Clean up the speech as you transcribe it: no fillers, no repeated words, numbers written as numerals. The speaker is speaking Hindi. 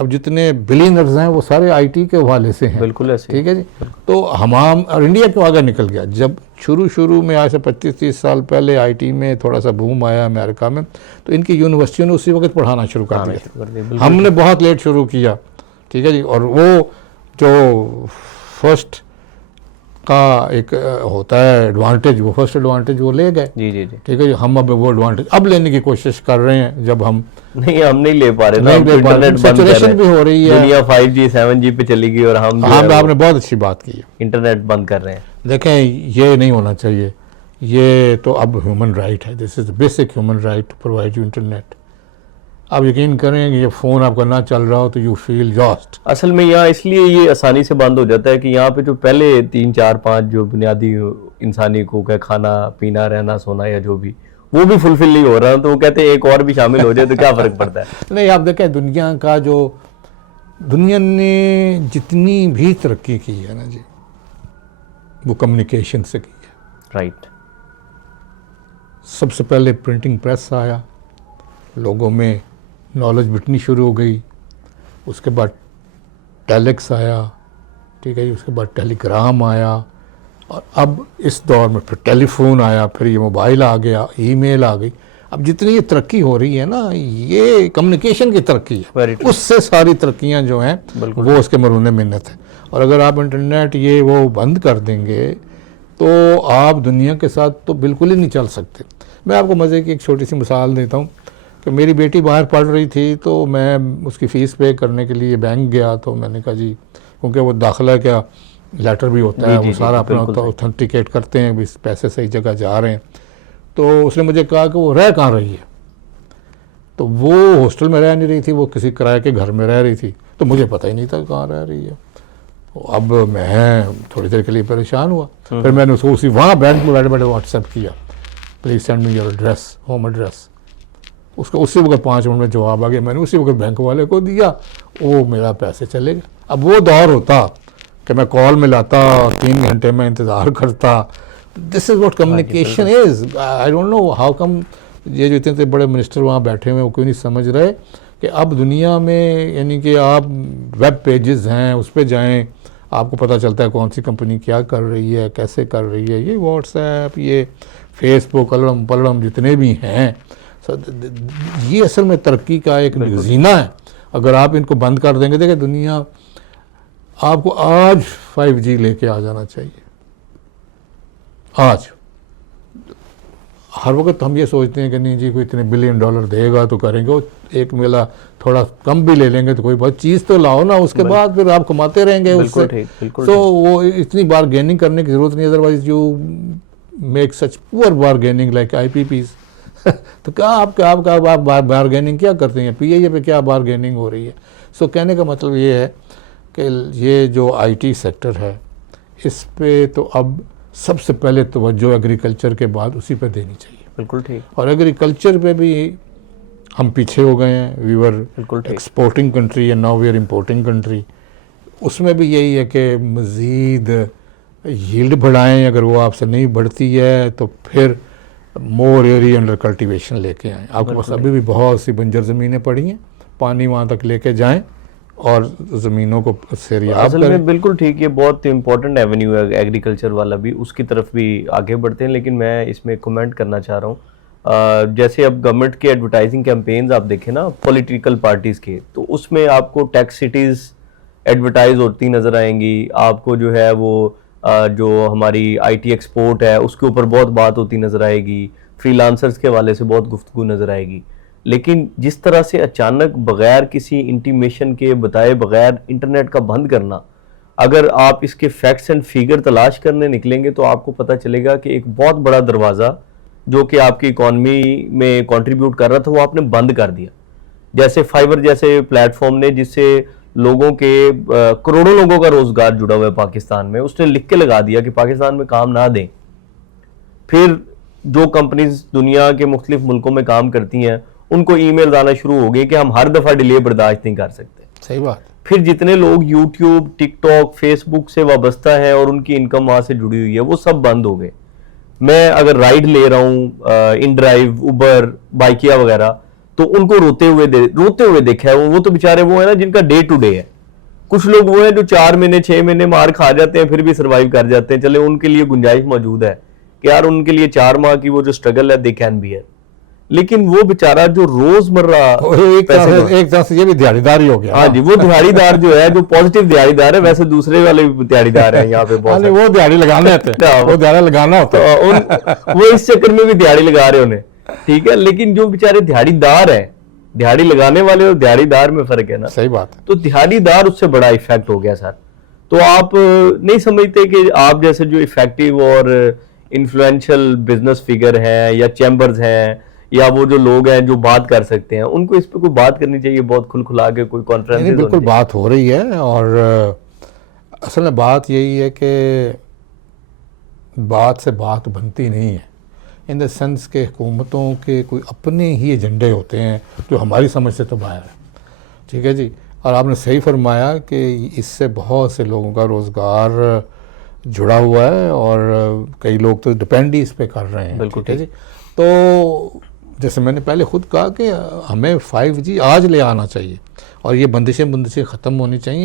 अब जितने बिलियनर्स हैं वो सारे आईटी के हवाले से हैं। बिल्कुल ऐसे, ठीक है जी। तो हम और इंडिया क्यों आगे निकल गया? जब शुरू में आज से 25-30 साल पहले आईटी में थोड़ा सा बूम आया अमेरिका में, तो इनकी यूनिवर्सिटियों ने उसी वक्त पढ़ाना शुरू कर दिया। हमने बहुत लेट शुरू किया। ठीक है जी। और वो जो फर्स्ट का एक होता है एडवांटेज, वो फर्स्ट एडवांटेज वो ले गए। जी जी जी। ठीक है जी। हम अब वो एडवांटेज अब लेने की कोशिश कर रहे हैं, जब हम नहीं ले पा रहे, नहीं ले पा रहे, सैचुरेशन भी हो रही है, दुनिया 5G 7G पे चली गई और हम आपने बहुत अच्छी बात की है, इंटरनेट बंद कर रहे हैं। देखें ये नहीं होना चाहिए, ये तो अब ह्यूमन राइट है, this is basic human right to provide you internet. आप यकीन करें कि ये फ़ोन आपका ना चल रहा हो तो यू फील लॉस्ट। असल में यहाँ इसलिए ये आसानी से बंद हो जाता है कि यहाँ पे जो पहले 3-4-5 जो बुनियादी इंसानी को का खाना पीना रहना सोना या जो भी, वो भी फुलफिल नहीं हो रहा, तो वो कहते हैं एक और भी शामिल हो जाए तो क्या फ़र्क पड़ता है। नहीं, आप देखें दुनिया ने जितनी भी तरक्की की है ना जी, वो कम्युनिकेशन से की है। राइट। सबसे पहले प्रिंटिंग प्रेस आया, लोगों में नॉलेज बिटनी शुरू हो गई। उसके बाद टेलेक्स आया। ठीक है जी। उसके बाद टेलीग्राम आया, और अब इस दौर में फिर टेलीफोन आया, फिर ये मोबाइल आ गया, ईमेल आ गई। अब जितनी ये तरक्की हो रही है ना, ये कम्युनिकेशन की तरक्की है, उससे सारी तरक्कियां जो हैं वो उसके मरूने मिन्नत है। और अगर आप इंटरनेट ये वो बंद कर देंगे तो आप दुनिया के साथ तो बिल्कुल ही नहीं चल सकते। मैं आपको मज़े की एक छोटी सी मिसाल देता हूँ कि मेरी बेटी बाहर पढ़ रही थी, तो मैं उसकी फ़ीस पे करने के लिए बैंक गया, तो मैंने कहा जी, क्योंकि वो दाखिला क्या लेटर भी होता है, वो सारा अपना ऑथेंटिकेट करते हैं भी पैसे सही जगह जा रहे हैं। तो उसने मुझे कहा कि वो रह कहाँ रही है, तो वो हॉस्टल में रह नहीं रही थी, वो किसी किराए के घर में रह रही थी। तो मुझे पता ही नहीं था कहाँ रह रही है। अब मैं थोड़ी देर के लिए परेशान हुआ, फिर मैंने उसको वहाँ बैंक में बैठे बैठे व्हाट्सएप किया, please send me your address, home address. उसका उसी वक्त 5 मिनट में जवाब आ गया। मैंने उसी वक्त बैंक वाले को दिया, वो मेरा पैसे चले गए। अब वो दौर होता कि मैं कॉल मिलाता, 3 घंटे में इंतज़ार करता। This is what communication is. I don't know how come ये जो इतने बड़े मिनिस्टर वहाँ बैठे हुए वो क्यों नहीं समझ रहे कि अब दुनिया में, यानी कि आप वेब पेजेस हैं, उस पर जाएँ, आपको पता चलता है कौन सी कंपनी क्या कर रही है, कैसे कर रही है। ये व्हाट्सएप, ये फेसबुक, अलड़म पलड़म जितने भी हैं, ये असल में तरक्की का एक जीना है। अगर आप इनको बंद कर देंगे, देखिए दुनिया आपको आज 5G लेके आ जाना चाहिए। आज हर वक्त हम ये सोचते हैं कि नहीं जी, कोई इतने $1 बिलियन देगा तो करेंगे, वो एक मेला थोड़ा कम भी ले लेंगे तो कोई बहुत चीज़ तो लाओ ना, उसके बाद फिर आप कमाते रहेंगे उससे। तो वो इतनी बारगेनिंग करने की ज़रूरत नहीं, otherwise you make such poor bargaining like IPPs। तो क्या आप बारगेनिंग क्या करते हैं, PIA पे क्या बारगेनिंग हो रही है। सो कहने का मतलब ये है कि ये जो IT सेक्टर है, इस पे तो अब सबसे पहले तवज्जो एग्रीकल्चर के बाद उसी पे देनी चाहिए। बिल्कुल ठीक। और एग्रीकल्चर पे भी हम पीछे हो गए हैं। We were exporting country and now we are importing country. उसमें भी यही है कि मज़ीद यील्ड बढ़ाएं, अगर वो आपसे नहीं बढ़ती है तो फिर मोर एरिया अंडर कल्टीवेशन लेके आएँ। आपके पास अभी भी बहुत सी बंजर ज़मीनें पड़ी हैं, पानी वहाँ तक लेके जाएं और ज़मीनों को सेरियाब असल में बिल्कुल ठीक, ये बहुत इंपॉर्टेंट एवेन्यू है एग्रीकल्चर वाला भी, उसकी तरफ भी आगे बढ़ते हैं। लेकिन मैं इसमें कमेंट करना चाह रहा हूँ, जैसे अब गवर्नमेंट के एडवर्टाइजिंग कैंपेन्स आप देखें ना पॉलिटिकल पार्टीज़ के, तो उसमें आपको टेक सिटीज़ एडवर्टाइज होती नज़र आएंगी। आपको जो है वो जो हमारी IT एक्सपोर्ट है उसके ऊपर बहुत बात होती नज़र आएगी, फ्रीलांसर्स के हवाले से बहुत गुफ्तगू नज़र आएगी। लेकिन जिस तरह से अचानक बग़ैर किसी इंटीमेशन के बताए बग़ैर इंटरनेट का बंद करना, अगर आप इसके फैक्ट्स एंड फिगर तलाश करने निकलेंगे तो आपको पता चलेगा कि एक बहुत बड़ा दरवाज़ा जो कि आपकी इकॉनमी में कंट्रीब्यूट कर रहा था, वो आपने बंद कर दिया। जैसे फाइबर जैसे प्लेटफॉर्म ने, जिससे लोगों के करोड़ों लोगों का रोज़गार जुड़ा हुआ है पाकिस्तान में, उसने लिख के लगा दिया कि पाकिस्तान में काम ना दें। फिर जो कंपनीज दुनिया के मुख्तलिफ मुल्कों में काम करती हैं, उनको ईमेल आना शुरू हो गए कि हम हर दफ़ा डिले बर्दाश्त नहीं कर सकते। सही बात। फिर जितने लोग यूट्यूब, टिकटॉक, फेसबुक से वाबस्ता है और उनकी इनकम वहाँ से जुड़ी हुई है, वो सब बंद हो गए। मैं अगर राइड ले रहा हूँ, इन ड्राइव, उबर, बाइकिया वगैरह, तो उनको रोते हुए देखा है। वो तो बेचारे वो है ना जिनका डे टू डे है। कुछ लोग वो है जो 4 महीने 6 महीने मार खा जाते हैं फिर भी सरवाइव कर जाते हैं। चले उनके लिए गुंजाइश मौजूद है कि यार उनके लिए 4 माह की वो जो स्ट्रगल है दे कैन बी है। लेकिन वो बेचारा जो रोजमर्रा एक तरह से ये भी दिहाड़ीदार ही हो गया। हाँ जी, वो दिहाड़ीदार जो है, जो पॉजिटिव दिहाड़ीदार है, वैसे दूसरे वाले भी दिहाड़ीदार हैं यहाँ पे बहुत। वो दिहाड़ी लगाने होते हैं, वो दिहाड़ी लगाना होता है। वो इस चक्कर में भी दिहाड़ी लगा रहे उन्हें, ठीक है। लेकिन जो बेचारे दिहाड़ीदार है, दिहाड़ी लगाने वाले और दिहाड़ीदार में फर्क है ना। सही बात है। तो दिहाड़ीदार उससे बड़ा इफेक्ट हो गया सर। तो आप नहीं समझते कि आप जैसे जो इफेक्टिव और इन्फ्लुएंशियल बिजनेस फिगर हैं या चैम्बर्स हैं या वो जो लोग हैं जो बात कर सकते हैं, उनको इस पे कोई बात करनी चाहिए बहुत खुलखुला के, कोई कॉन्फ्रेंस? बिल्कुल बात हो रही है। और असल में बात यही है कि बात से बात बनती नहीं है, इन द सेंस के हुकूमतों के कोई अपने ही एजेंडे होते हैं जो हमारी समझ से तो बाहर है, ठीक है जी। और आपने सही फरमाया कि इससे बहुत से लोगों का रोज़गार जुड़ा हुआ है और कई लोग तो डिपेंड ही इस पे कर रहे हैं, बिल्कुल ठीक है जी। तो जैसे मैंने पहले खुद कहा कि हमें 5G आज ले आना चाहिए और ये बंदिशें ख़त्म होनी चाहिए।